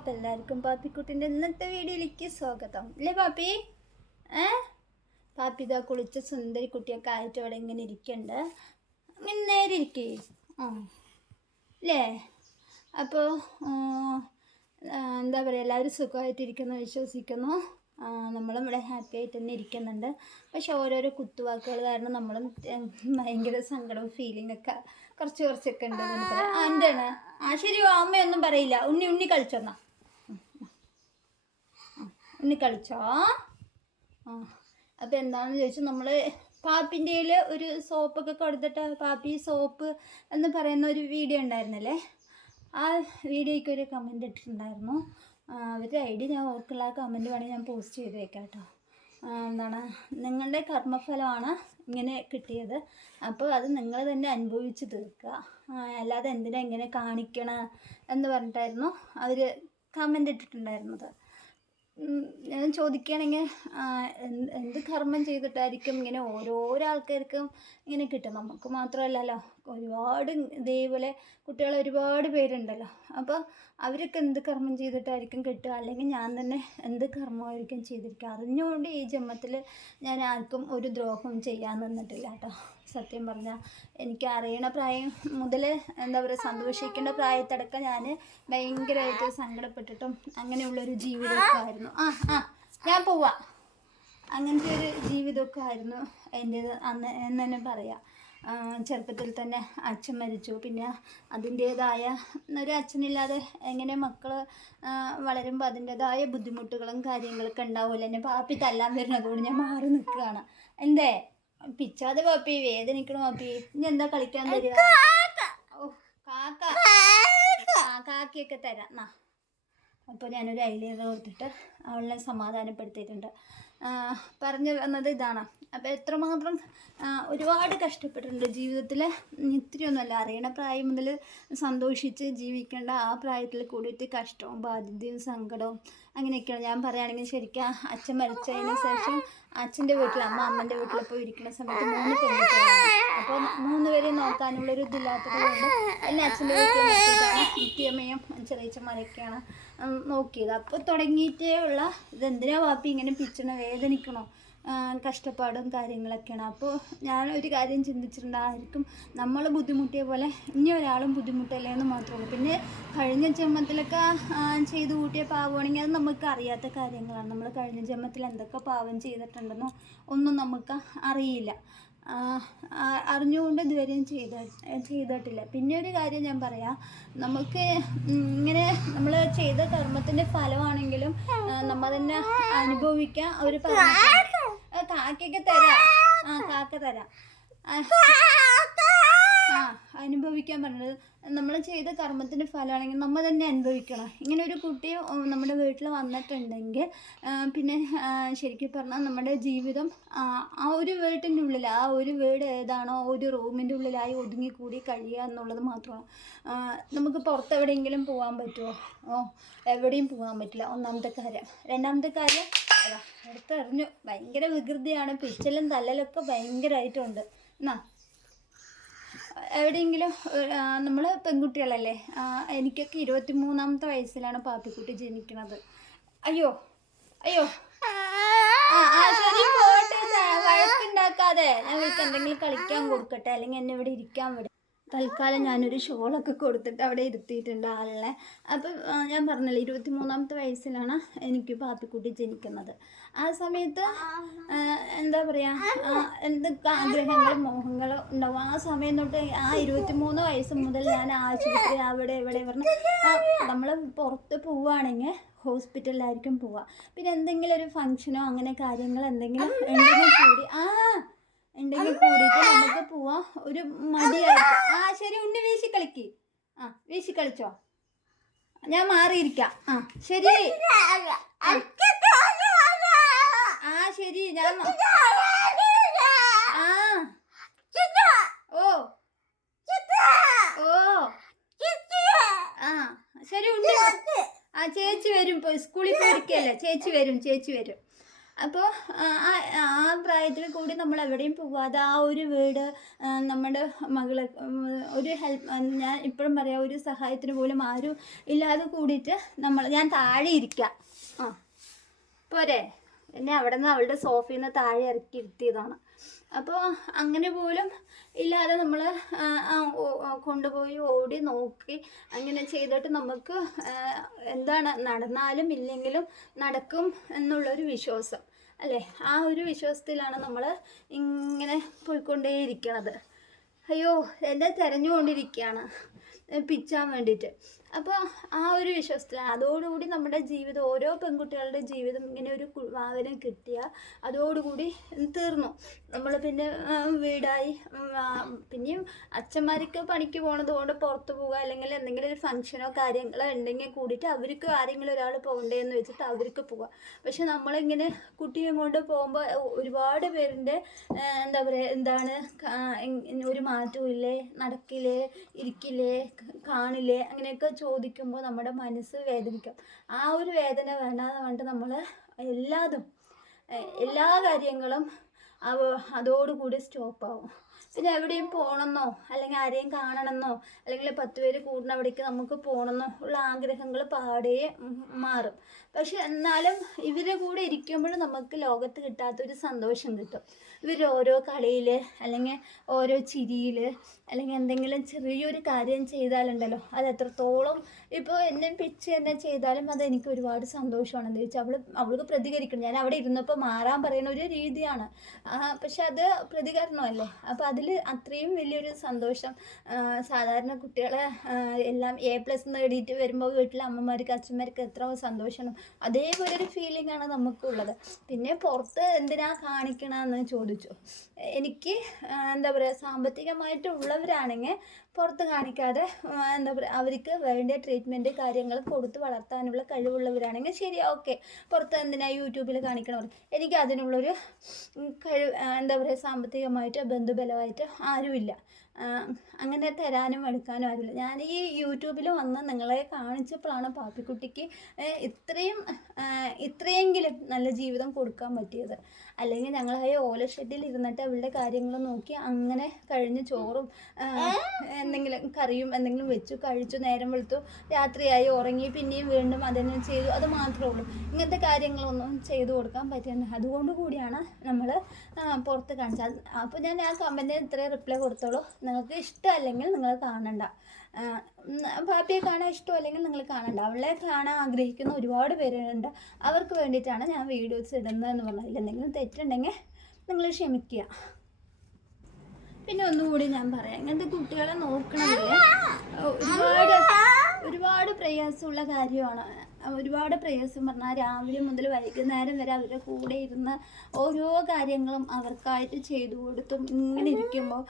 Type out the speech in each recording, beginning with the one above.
അപ്പോൾ എല്ലാവർക്കും പാപ്പിക്കുട്ടിന്റെ ഇന്നത്തെ വീഡിയോയിലേക്ക് സ്വാഗതം. അല്ലേ പാപ്പി? ഏ? പാപ്പി ഇതാ കുളിച്ച സുന്ദരി കുട്ടിയൊക്കെ ആയിട്ട് അവിടെ ഇങ്ങനെ ഇരിക്കണ്ട്. അങ്ങനെ നേരെ ഇരിക്കേ. ആ. അല്ലേ? അപ്പോ എന്താ പറയുക എല്ലാവരും സുഖമായിട്ടിരിക്കുന്നു വിശ്വസിക്കുന്നു. നമ്മളും ഇവിടെ ഹാപ്പി ആയിട്ട് തന്നെ ഇരിക്കുന്നുണ്ട്. പക്ഷെ ഓരോരോ കുത്തുവാക്കുകൾ കാരണം നമ്മളും ഭയങ്കര സങ്കടവും ഫീലിംഗ് ഒക്കെ കുറച്ച് കുറച്ചൊക്കെ ഉണ്ട് എന്താണ്? ആ ശരി അമ്മയൊന്നും പറയില്ല. ഉണ്ണി ഉണ്ണി കളിച്ചോന്നാ ഉണ്ണി കളിച്ചോ? ആ അപ്പോൾ എന്താണെന്ന് ചോദിച്ചാൽ നമ്മൾ പാപ്പിന്റെ ഒരു സോപ്പൊക്കെ കൊടുത്തിട്ട് പാപ്പി സോപ്പ് എന്ന് പറയുന്ന ഒരു വീഡിയോ ഉണ്ടായിരുന്നല്ലേ? ആ വീഡിയോയ്ക്ക് ഒരു കമന്റ് ഇട്ടിട്ടുണ്ടായിരുന്നു. അവരുടെ ഐ ഡി ഞാൻ ഓർക്കുള്ള ആ കമന്റ് വേണമെങ്കിൽ ഞാൻ പോസ്റ്റ് ചെയ്ത് വെക്കാം കേട്ടോ. എന്താണ്? നിങ്ങളുടെ കർമ്മഫലമാണ് ഇങ്ങനെ കിട്ടിയത്. അപ്പോൾ അത് നിങ്ങൾ തന്നെ അനുഭവിച്ച് തീർക്കുക. അല്ലാതെ എന്തിനാ ഇങ്ങനെ കാണിക്കണ എന്ന് പറഞ്ഞിട്ടായിരുന്നു അവർ കമന്റ് ഇട്ടിട്ടുണ്ടായിരുന്നത്. ഞാൻ ചോദിക്കുകയാണെങ്കിൽ എന്ത് കർമ്മം ചെയ്തിട്ടായിരിക്കും ഇങ്ങനെ ഓരോരോ ആൾക്കാർക്കും ഇങ്ങനെ കിട്ടും നമുക്ക് മാത്രമല്ലല്ലോ ഒരുപാട് ഇതേപോലെ കുട്ടികൾ ഒരുപാട് പേരുണ്ടല്ലോ. അപ്പോൾ അവരൊക്കെ എന്ത് കർമ്മം ചെയ്തിട്ടായിരിക്കും കിട്ടുക? അല്ലെങ്കിൽ ഞാൻ തന്നെ എന്ത് കർമ്മമായിരിക്കും ചെയ്തിരിക്കുക? അറിഞ്ഞുകൊണ്ട് ഈ ജന്മത്തിൽ ഞാൻ ആർക്കും ഒരു ദ്രോഹം ചെയ്യാൻ നിന്നിട്ടില്ല കേട്ടോ. സത്യം പറഞ്ഞാൽ എനിക്ക് അറിയണ പ്രായം മുതൽ എന്താ പറയുക സന്തോഷിക്കേണ്ട പ്രായത്തടക്കം ഞാൻ ഭയങ്കരമായിട്ട് സങ്കടപ്പെട്ടിട്ടും അങ്ങനെയുള്ളൊരു ജീവിതമൊക്കെ ആയിരുന്നു ആ ആ ഞാൻ പോവാ. അങ്ങനത്തെ ഒരു ജീവിതമൊക്കെ ആയിരുന്നു എന്റേത് അന്ന് എന്ന് തന്നെ പറയാം. ചെറുപ്പത്തിൽ തന്നെ അച്ഛൻ മരിച്ചു. പിന്നെ അതിന്റേതായ ഒരു അച്ഛനില്ലാതെ എങ്ങനെ മക്കൾ വളരുമ്പോൾ അതിന്റേതായ ബുദ്ധിമുട്ടുകളും കാര്യങ്ങളൊക്കെ ഉണ്ടാവില്ല എന്നെ പാപ്പി തല്ലാൻ വരുന്നതുകൊണ്ട് ഞാൻ മാറി നിൽക്കുകയാണ്. എന്തേ? പിച്ചാതെ പാപ്പി വേദനിക്കണ പാപ്പി ഇനി എന്താ കളിക്കാൻ തരിക? ഓ കാക്ക. ആ കാക്കയൊക്കെ തരാം. എന്നാ അപ്പോൾ ഞാനൊരു ഐഡിയ കൊടുത്തിട്ട് അവളെ സമാധാനപ്പെടുത്തിയിട്ടുണ്ട്. പറഞ്ഞു വന്നത് ഇതാണ്. അപ്പോൾ എത്രമാത്രം ഒരുപാട് കഷ്ടപ്പെട്ടിട്ടുണ്ട് ജീവിതത്തിൽ ഇത്തിരിയൊന്നുമല്ല. അറിയണ പ്രായം മുതൽ സന്തോഷിച്ച് ജീവിക്കേണ്ട ആ പ്രായത്തിൽ കൂടിയിട്ട് കഷ്ടവും ബാധ്യതയും സങ്കടവും അങ്ങനെയൊക്കെയാണ്. ഞാൻ പറയുകയാണെങ്കിൽ ശരിക്കും അച്ഛൻ മരിച്ചതിന് ശേഷം അച്ഛന്റെ വീട്ടിൽ അമ്മ അമ്മന്റെ വീട്ടിൽ പോയി ഇരിക്കുന്ന സമയത്ത് മൂന്ന് പെൺകുട്ടികളാണ്. അപ്പോൾ മൂന്ന് പേരെ നോക്കാനുള്ളൊരു ഇതില്ലാത്തത് കൊണ്ട് എന്നെ അച്ഛന്റെ വീട്ടിൽ നിർത്തിയിട്ടാണ് കുട്ടിയമ്മയും ചെറിയച്ചന്മാരൊക്കെയാണ് നോക്കിയത്. അപ്പോൾ തുടങ്ങിയിട്ടേ ഉള്ള ഇതെന്തിനാ വാപ്പി ഇങ്ങനെ പിച്ചണ വേദനിക്കണോ? കഷ്ടപ്പാടും കാര്യങ്ങളൊക്കെയാണ്. അപ്പോൾ ഞാൻ ഒരു കാര്യം ചിന്തിച്ചിട്ടുണ്ട്. ആർക്കും നമ്മൾ ബുദ്ധിമുട്ടിയ പോലെ ഇനി ഒരാളും ബുദ്ധിമുട്ടല്ലേ എന്ന് മാത്രമേ പിന്നെ കഴിഞ്ഞ ജന്മത്തിലൊക്കെ ചെയ്തു കൂട്ടിയ പാവമാണെങ്കിൽ അത് നമുക്ക് അറിയാത്ത കാര്യങ്ങളാണ്. നമ്മൾ കഴിഞ്ഞ ജന്മത്തിൽ എന്തൊക്കെ പാവം ചെയ്തിട്ടുണ്ടെന്നോ ഒന്നും നമുക്ക് അറിയില്ല. അറിഞ്ഞുകൊണ്ട് ഇതുവരെയും ചെയ്ത ചെയ്തിട്ടില്ല. പിന്നെ ഒരു കാര്യം ഞാൻ പറയാം. നമുക്ക് ഇങ്ങനെ നമ്മൾ ചെയ്ത കർമ്മത്തിന്റെ ഫലമാണെങ്കിലും നമ്മ തന്നെ അനുഭവിക്കാൻ ഒരു കാക്കയ്ക്ക് തരാം. ആ കാക്ക തരാം. അനുഭവിക്കാൻ പറഞ്ഞത്. നമ്മൾ ചെയ്ത കർമ്മത്തിന്റെ ഫലമാണെങ്കിൽ നമ്മൾ തന്നെ അനുഭവിക്കണം. ഇങ്ങനെ ഒരു കുട്ടി നമ്മുടെ വീട്ടിൽ വന്നിട്ടുണ്ടെങ്കിൽ പിന്നെ ശരിക്കും പറഞ്ഞാൽ നമ്മുടെ ജീവിതം ആ ഒരു വീട്ടിന്റെ ഉള്ളിൽ ആ ഒരു വീട് ഏതാണോ ഒരു റൂമിന്റെ ഉള്ളിലായി ഒതുങ്ങിക്കൂടി കഴിയുക എന്നുള്ളത് മാത്രമാണ്. നമുക്ക് പുറത്ത് എവിടെയെങ്കിലും പോകാൻ പറ്റുമോ? ഓ എവിടെയും പോകാൻ പറ്റില്ല. ഒന്നാമത്തെ കാര്യം. രണ്ടാമത്തെ കാര്യം എടുത്തെറിഞ്ഞു ഭയങ്കര വികൃതിയാണ്. പിച്ചലും തല്ലലൊക്കെ ഭയങ്കരമായിട്ടുണ്ട്. എന്നാ എവിടെയെങ്കിലും നമ്മൾ പെൺകുട്ടികളല്ലേ എനിക്കൊക്കെ ഇരുപത്തി മൂന്നാമത്തെ വയസ്സിലാണ് പാപ്പിക്കുട്ടി ജനിക്കണത്. അയ്യോ അയ്യോ. വഴക്കുണ്ടാക്കാതെ. വീട്ടിൽ എന്തെങ്കിലും കളിക്കാൻ കൊടുക്കട്ടെ അല്ലെങ്കിൽ എന്നെ ഇവിടെ ഇരിക്കാൻ വിടും തൽക്കാലം ഞാനൊരു ഷോളൊക്കെ കൊടുത്തിട്ട് അവിടെ ഇരുത്തിയിട്ടുണ്ട് ആളിനെ. അപ്പം ഞാൻ പറഞ്ഞല്ലോ ഇരുപത്തി മൂന്നാമത്തെ വയസ്സിലാണ് എനിക്ക് പാപ്പിക്കുട്ടി ജനിക്കുന്നത്. ആ സമയത്ത് എന്താ പറയുക എന്തൊക്കെ ആഗ്രഹങ്ങളും മോഹങ്ങളും ഉണ്ടാവും. ആ സമയം തൊട്ട് ആ ഇരുപത്തി മൂന്ന് വയസ്സ് മുതൽ ഞാൻ ആശുപത്രി അവിടെ ഇവിടെ പറഞ്ഞ്. നമ്മൾ പുറത്ത് പോവുകയാണെങ്കിൽ ഹോസ്പിറ്റലിലായിരിക്കും പോവുക. പിന്നെ എന്തെങ്കിലും ഒരു ഫംഗ്ഷനോ അങ്ങനെ കാര്യങ്ങളോ എന്തെങ്കിലും ഉണ്ടെങ്കിൽ കൂടി ആ ഉണ്ടെങ്കിൽ കൂടിയിട്ട് നമുക്ക് പോവാം. ഒരു മടിയായിട്ട്. ആ ശരി ഉണ്ണി വീശി കളിക്ക്. ആ വീശി കളിച്ചോ. ഞാൻ മാറിയിരിക്കാം. ആ ശരി. ആ ശരി ഞാൻ ആ. ഓ. ഓ. ആ ശരി ഉണ്ട് ആ ചേച്ചി വരും. സ്കൂളിൽ പോയിരിക്കല്ലേ? ചേച്ചി വരും ചേച്ചി വരും. അപ്പോൾ ആ പ്രായത്തിൽ കൂടി നമ്മൾ എവിടെയും പോവാതെ ആ ഒരു വീട് നമ്മുടെ മകളെ ഒരു ഹെൽപ്പ് ഞാൻ ഇപ്പോഴും പറയാം ഒരു സഹായത്തിന് പോലും ആരും ഇല്ലാതെ കൂടിയിട്ട് നമ്മൾ ഞാൻ താഴെ ഇരിക്കാം. ആ പോരെ. എന്നെ അവിടെ നിന്ന് അവളുടെ സോഫയിൽ നിന്ന് താഴെ ഇറക്കി ഇരുത്തിയതാണ്. അപ്പോൾ അങ്ങനെ പോലും ഇല്ലാതെ നമ്മൾ കൊണ്ടുപോയി ഓടി നോക്കി അങ്ങനെ ചെയ്തിട്ട് നമുക്ക് എന്താണ് നടന്നാലും ഇല്ലെങ്കിലും നടക്കും എന്നുള്ളൊരു വിശ്വാസം. അല്ലേ? ആ ഒരു വിശ്വാസത്തിലാണ് നമ്മൾ ഇങ്ങനെ പോയിക്കൊണ്ടേയിരിക്കണത്. അയ്യോ എന്നെ തിരഞ്ഞുകൊണ്ടിരിക്കുകയാണ്. പിച്ചാൻ വേണ്ടിയിട്ട് അപ്പോൾ ആ ഒരു വിശ്വാസത്തിലാണ്. അതോടുകൂടി നമ്മുടെ ജീവിതം ഓരോ പെൺകുട്ടികളുടെ ജീവിതം ഇങ്ങനെ ഒരു വാഹനം കിട്ടിയാൽ അതോടുകൂടി തീർന്നു. നമ്മൾ പിന്നെ വീടായി. പിന്നെയും അച്ഛന്മാർക്ക് പണിക്ക് പോകണത് കൊണ്ട് പുറത്ത് പോകുക അല്ലെങ്കിൽ എന്തെങ്കിലും ഒരു ഫംഗ്ഷനോ കാര്യങ്ങളോ ഉണ്ടെങ്കിൽ കൂടിയിട്ട് അവർക്ക് ആരെങ്കിലും ഒരാൾ പോകണ്ടേന്ന് വെച്ചിട്ട് അവർക്ക് പോവാം പക്ഷെ നമ്മളിങ്ങനെ കുട്ടിയും കൊണ്ട് പോകുമ്പോൾ ഒരുപാട് പേരിന്റെ എന്താ പറയുക എന്താണ് ഒരു മാറ്റവും ഇല്ലേ? നടക്കില്ലേ? ഇരിക്കില്ലേ? കാണില്ലേ? അങ്ങനെയൊക്കെ ചോദിക്കുമ്പോൾ നമ്മുടെ മനസ്സ് വേദനിക്കും. ആ ഒരു വേദന വേണ്ടാന്ന് പറഞ്ഞിട്ട് നമ്മൾ എല്ലാതും എല്ലാ കാര്യങ്ങളും അവ അതോടുകൂടി സ്റ്റോപ്പ് ആവും. പിന്നെ എവിടെയും പോകണമെന്നോ അല്ലെങ്കിൽ ആരെയും കാണണമെന്നോ അല്ലെങ്കിൽ പത്ത് പേര് കൂടുന്ന അവിടേക്ക് നമുക്ക് പോകണമെന്നോ ഉള്ള ആഗ്രഹങ്ങൾ പാടെ മാറും. പക്ഷെ എന്നാലും ഇവരുടെ കൂടെ ഇരിക്കുമ്പോഴും നമുക്ക് ലോകത്ത് കിട്ടാത്തൊരു സന്തോഷം കിട്ടും. ഇവർ ഓരോ കളിയിൽ അല്ലെങ്കിൽ ഓരോ ചിരിയിൽ അല്ലെങ്കിൽ എന്തെങ്കിലും ചെറിയൊരു കാര്യം ചെയ്താലുണ്ടല്ലോ അത് എത്രത്തോളം ഇപ്പോൾ എന്നെ പിച്ച് എന്നെ ചെയ്താലും അത് എനിക്ക് ഒരുപാട് സന്തോഷമാണ്. എന്താ വെച്ചാൽ അവൾ അവൾക്ക് പ്രതികരിക്കണം. ഞാൻ അവിടെ ഇരുന്നപ്പോൾ മാറാൻ പറയുന്ന ഒരു രീതിയാണ്. പക്ഷെ അത് പ്രതികരണമല്ലേ? അപ്പോൾ അതിൽ അത്രയും വലിയൊരു സന്തോഷം. സാധാരണ കുട്ടികളെ എല്ലാം എ പ്ലസ് നേടിയിട്ട് വരുമ്പോൾ വീട്ടിലെ അമ്മമാർക്ക് അച്ഛന്മാർക്ക് എത്ര സന്തോഷമാണ്. അതേപോലെ ഒരു ഫീലിംഗ് ആണ് നമുക്കുള്ളത്. പിന്നെ പുറത്ത് എന്തിനാ കാണിക്കണമെന്ന് ചോദിച്ചു. എനിക്ക് എന്താ പറയുക സാമ്പത്തികമായിട്ട് ഉള്ളവരാണെങ്കിൽ പുറത്ത് കാണിക്കാതെ എന്താ പറയുക അവർക്ക് വേണ്ട ട്രീറ്റ്മെന്റ് കാര്യങ്ങൾ കൊടുത്ത് വളർത്താനുള്ള കഴിവുള്ളവരാണെങ്കിൽ ശരി ഓക്കെ പുറത്ത് എന്തിനാ യൂട്യൂബിൽ കാണിക്കണവർ? എനിക്ക് അതിനുള്ളൊരു കഴിവ് എന്താ പറയുക സാമ്പത്തികമായിട്ട് ബന്ധുബലമായിട്ട് ആരുമില്ല. അങ്ങനെ തരാനും എടുക്കാനും ആരുമില്ല. ഞാൻ ഈ യൂട്യൂബിൽ വന്ന് നിങ്ങളെ കാണിച്ചപ്പോഴാണ് പാപ്പിക്കുട്ടിക്ക് ഇത്രയും ഇത്രയെങ്കിലും നല്ല ജീവിതം കൊടുക്കാൻ പറ്റിയത്. അല്ലെങ്കിൽ ഞങ്ങൾ ആ ഓല ഷെഡിൽ ഇരുന്നിട്ട് അവളുടെ കാര്യങ്ങൾ നോക്കി അങ്ങനെ കഴിഞ്ഞ് ചോറും എന്തെങ്കിലും കറിയും എന്തെങ്കിലും വെച്ചു കഴിച്ചു നേരം വെളുത്തു രാത്രിയായി ഉറങ്ങി പിന്നെയും വീണ്ടും അതന്നെ ചെയ്തു. അത് മാത്രമേ ഉള്ളൂ. ഇങ്ങനത്തെ കാര്യങ്ങളൊന്നും ചെയ്തു കൊടുക്കാൻ പറ്റുന്നത് അതുകൊണ്ട് കൂടിയാണ് നമ്മൾ പുറത്ത് കാണിച്ചത്. അപ്പോൾ ഞാൻ ആ കമന്റിന് ഇത്രയും റിപ്ലൈ കൊടുത്തോളൂ നിങ്ങൾക്ക് ഇഷ്ടമല്ലെങ്കിൽ നിങ്ങൾ കാണണ്ട. പാപ്പിയെ കാണാൻ ഇഷ്ടമല്ലെങ്കിൽ നിങ്ങൾ കാണണ്ട. അവളെ കാണാൻ ആഗ്രഹിക്കുന്ന ഒരുപാട് പേരുണ്ട്. അവർക്ക് വേണ്ടിയിട്ടാണ് ഞാൻ വീഡിയോസ് ഇടുന്നതെന്ന് പറഞ്ഞാൽ എന്തെങ്കിലും തെറ്റുണ്ടെങ്കിൽ നിങ്ങൾ ക്ഷമിക്കുക. പിന്നെ ഒന്നുകൂടി ഞാൻ പറയാം. ഇങ്ങനത്തെ കുട്ടികളെ നോക്കണമെങ്കിൽ ഒരുപാട് ഒരുപാട് പ്രയാസമുള്ള കാര്യമാണ്. ഒരുപാട് പ്രേയേഴ്സും പറഞ്ഞാൽ രാവിലെ മുതൽ വൈകുന്നേരം വരെ അവരുടെ കൂടെ ഇരുന്ന് ഓരോ കാര്യങ്ങളും അവർക്കായിട്ട് ചെയ്തു കൊടുത്തും ഇങ്ങനെ ഇരിക്കുമ്പോൾ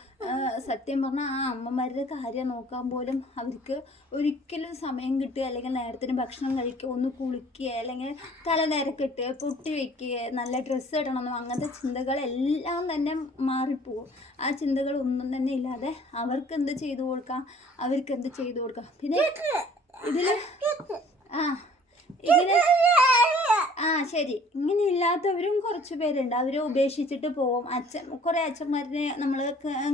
സത്യം പറഞ്ഞാൽ ആ അമ്മമാരുടെ കാര്യം നോക്കാൻ പോലും അവർക്ക് ഒരിക്കലും സമയം കിട്ടുക അല്ലെങ്കിൽ നേരത്തിന് ഭക്ഷണം കഴിക്കുക ഒന്ന് കുളിക്കുക അല്ലെങ്കിൽ തല നേരക്കിട്ട് പൊട്ടി വയ്ക്കുക നല്ല ഡ്രസ്സ് ഇടണമെന്നും അങ്ങനത്തെ ചിന്തകളെല്ലാം തന്നെ മാറിപ്പോവും. ആ ചിന്തകൾ ഒന്നും തന്നെ ഇല്ലാതെ അവർക്ക് എന്ത് ചെയ്തു കൊടുക്കാം? അവർക്ക് എന്ത് ചെയ്തു കൊടുക്കാം? പിന്നെ ഇതിൽ ആ ഇതിൽ ആ ശരി. ഇങ്ങനെ ഇല്ലാത്തവരും കുറച്ച് പേരുണ്ട്. അവരെ ഉപേക്ഷിച്ചിട്ട് പോകും അച്ഛൻ കുറേ അച്ഛന്മാരെ നമ്മൾ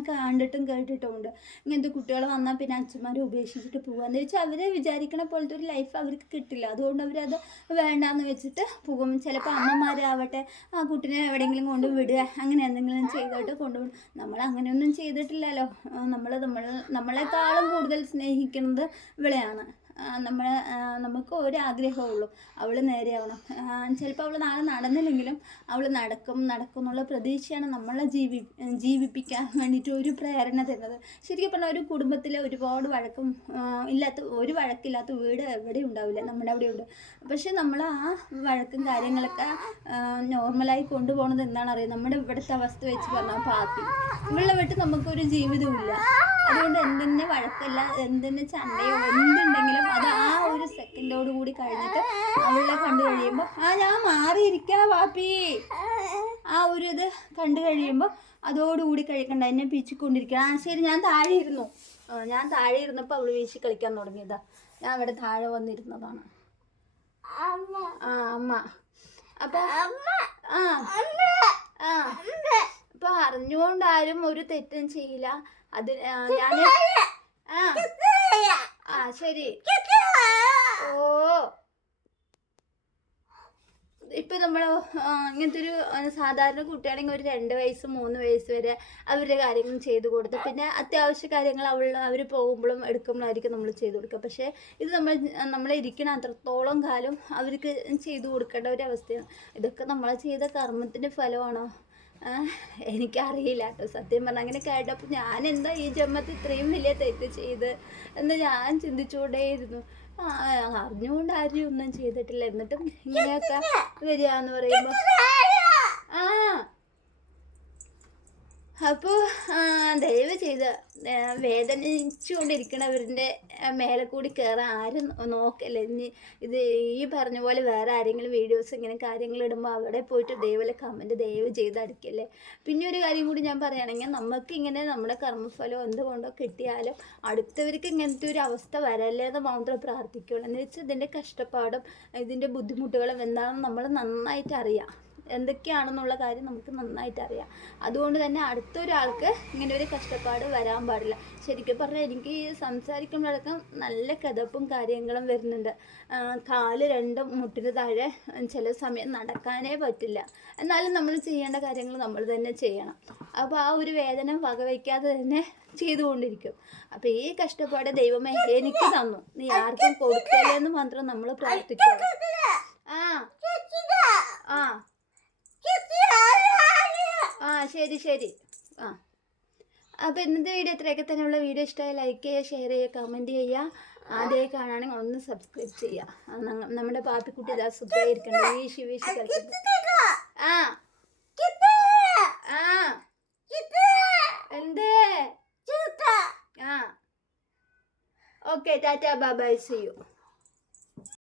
കണ്ടിട്ടും കേട്ടിട്ടും ഉണ്ട് ഇങ്ങനത്തെ കുട്ടികൾ വന്നാൽ പിന്നെ അച്ഛന്മാരെ ഉപേക്ഷിച്ചിട്ട് പോകുക എന്ന് വെച്ചാൽ അവർ വിചാരിക്കണ പോലത്തെ ഒരു ലൈഫ് അവർക്ക് കിട്ടില്ല. അതുകൊണ്ട് അവരത് വേണ്ടാന്ന് വെച്ചിട്ട് പോകും. ചിലപ്പോൾ അമ്മമാരാവട്ടെ ആ കുട്ടിനെ എവിടെയെങ്കിലും കൊണ്ട് വിടുക അങ്ങനെ എന്തെങ്കിലും ചെയ്തിട്ട് കൊണ്ടുവിടും നമ്മൾ അങ്ങനെയൊന്നും ചെയ്തിട്ടില്ലല്ലോ. നമ്മൾ നമ്മൾ നമ്മളെക്കാളും കൂടുതൽ സ്നേഹിക്കുന്നത് ഇവളെയാണ്. നമ്മൾ നമുക്ക് ഒരു ആഗ്രഹം ഉള്ളൂ അവൾ നേരെയാവണം. ചിലപ്പോൾ അവൾ നാളെ നടന്നില്ലെങ്കിലും അവൾ നടക്കും നടക്കും എന്നുള്ള പ്രതീക്ഷയാണ് നമ്മളെ ജീവി ജീവിപ്പിക്കാൻ വേണ്ടിയിട്ട് ഒരു പ്രേരണ തരുന്നത്. ശരിക്കും പറഞ്ഞാൽ ഒരു കുടുംബത്തിലെ ഒരുപാട് വഴക്കും ഇല്ലാത്ത ഒരു വഴക്കില്ലാത്ത വീട് എവിടെ ഉണ്ടാവില്ല. നമ്മുടെ അവിടെ ഉണ്ട്. പക്ഷെ നമ്മൾ ആ വഴക്കും കാര്യങ്ങളൊക്കെ നോർമലായി കൊണ്ടുപോകുന്നത് എന്താണെന്ന് അറിയാം നമ്മുടെ ഇവിടുത്തെ അവസ്ഥ വെച്ച് പറഞ്ഞാൽ പാപ്പി ഇവളുടെ വീട്ടിൽ നമുക്കൊരു ജീവിതമില്ല അതുകൊണ്ട് എന്തെന്നെ വഴക്കല്ല എന്തെന്നെ ചണ്ടയോ എന്തുണ്ടെങ്കിലും അത് ആ ഒരു സെക്കൻഡോട് കൂടി കഴിഞ്ഞിട്ട് അവളെ കണ്ടു കഴിയുമ്പോൾ ആ ഞാൻ മാറിയിരിക്കാ വാപ്പി. ആ ഒരു ഇത് കണ്ടു കഴിയുമ്പോൾ അതോടുകൂടി കഴിക്കണ്ട എന്നെ പിച്ചിക്കൊണ്ടിരിക്കണം. ആ ശരി ഞാൻ താഴെ ഇരുന്നു ഞാൻ താഴെ ഇരുന്നപ്പോൾ അവൾ വീശി കളിക്കാൻ തുടങ്ങിയതാ. ഞാൻ അവിടെ താഴെ വന്നിരുന്നതാണ്. ആ അമ്മ. അപ്പൊ ആ ആ. ഇപ്പൊ അറിഞ്ഞുകൊണ്ട് ആരും ഒരു തെറ്റും ചെയ്യില്ല. അത് ഞാൻ ആ. ശരി. ഓ. ഇപ്പൊ നമ്മൾ ഇങ്ങനത്തെ ഒരു സാധാരണ കുട്ടിയാണെങ്കിൽ ഒരു രണ്ട് വയസ്സ് മൂന്ന് വയസ്സ് വരെ അവരുടെ കാര്യങ്ങൾ ചെയ്തു കൊടുത്ത് പിന്നെ അത്യാവശ്യ കാര്യങ്ങൾ അവൾ അവർ പോകുമ്പോഴും എടുക്കുമ്പോഴായിരിക്കും നമ്മൾ ചെയ്തു കൊടുക്കുക പക്ഷേ ഇത് നമ്മൾ നമ്മൾ ഇരിക്കണ അത്രത്തോളം കാലം അവർക്ക് ചെയ്തു കൊടുക്കേണ്ട ഒരു അവസ്ഥയാണ്. ഇതൊക്കെ നമ്മൾ ചെയ്ത കർമ്മത്തിന്റെ ഫലമാണോ? എനിക്കറിയില്ല കേട്ടോ. സത്യം പറഞ്ഞാൽ അങ്ങനെ കേട്ടപ്പോൾ ഞാൻ എന്താ ഈ ജന്മത്തിൽ ഇത്രയും വലിയ തെറ്റ് ചെയ്ത് എന്ന് ഞാൻ ചിന്തിച്ചുകൊണ്ടേയിരുന്നു. അറിഞ്ഞുകൊണ്ട് ആരും ഒന്നും ചെയ്തിട്ടില്ല. എന്നിട്ടും ഇങ്ങനെയൊക്കെ വരിക എന്ന് പറയുമ്പോൾ ആ അപ്പോൾ ദയവ് ചെയ്ത് വേദനിച്ചുകൊണ്ടിരിക്കണവരുടെ മേലെ കൂടി കയറാൻ ആരും നോക്കല്ല? ഇനി ഇത് ഈ പറഞ്ഞ പോലെ വേറെ ആരെങ്കിലും വീഡിയോസ് ഇങ്ങനെ കാര്യങ്ങൾ ഇടുമ്പോൾ അവിടെ പോയിട്ട് ദയവല്ല കമന്റ് ദയവ് ചെയ്ത് അടിക്കല്ലേ? പിന്നെ ഒരു കാര്യം കൂടി ഞാൻ പറയുകയാണെങ്കിൽ നമുക്ക് ഇങ്ങനെ നമ്മുടെ കർമ്മഫലം എന്തുകൊണ്ടോ കിട്ടിയാലും അടുത്തവർക്ക് ഇങ്ങനത്തെ ഒരു അവസ്ഥ വരല്ലേ എന്ന് മാത്രമേ പ്രാർത്ഥിക്കുകയുള്ളൂ. എന്ന് വെച്ചാൽ ഇതിന്റെ കഷ്ടപ്പാടും ഇതിന്റെ ബുദ്ധിമുട്ടുകളും എന്താണെന്ന് നമ്മൾ നന്നായിട്ട് അറിയാം. എന്തൊക്കെയാണെന്നുള്ള കാര്യം നമുക്ക് നന്നായിട്ട് അറിയാം. അതുകൊണ്ട് തന്നെ അടുത്തൊരാൾക്ക് ഇങ്ങനെ ഒരു കഷ്ടപ്പാട് വരാൻ പാടില്ല. ശരിക്കും പറഞ്ഞാൽ എനിക്ക് സംസാരിക്കുമ്പോഴടക്കം നല്ല കിതപ്പും കാര്യങ്ങളും വരുന്നുണ്ട്. കാൽ രണ്ടും മുട്ടിന് താഴെ ചില സമയം നടക്കാനേ പറ്റില്ല. എന്നാലും നമ്മൾ ചെയ്യേണ്ട കാര്യങ്ങൾ നമ്മൾ തന്നെ ചെയ്യണം. അപ്പോൾ ആ ഒരു വേദന വകവയ്ക്കാതെ തന്നെ ചെയ്തുകൊണ്ടിരിക്കും. അപ്പോൾ ഈ കഷ്ടപ്പാട് ദൈവമേ എനിക്ക് തന്നു. നീ ആർക്കും കൊടുക്കല്ലേ എന്ന് മാത്രം നമ്മൾ പ്രാർത്ഥിക്കുക ആ. ആ. ആ ശരി ശരി. ആ. അപ്പോൾ ഇന്നത്തെ വീഡിയോ ഇത്രയൊക്കെ തന്നെയുള്ള വീഡിയോ ഇഷ്ടമായി ലൈക്ക് ചെയ്യുക ഷെയർ ചെയ്യുക കമന്റ് ചെയ്യുക. ആദ്യമായി കാണുകയാണെങ്കിൽ ഒന്ന് സബ്സ്ക്രൈബ് ചെയ്യുക. നമ്മുടെ പാപ്പിക്കുട്ടി ഇതാ സുഖമായിരിക്കണം വീശി വീശി കളിക്കുന്നു. ആ. ആ. എന്തേ? ആ. Okay tata bye bye see you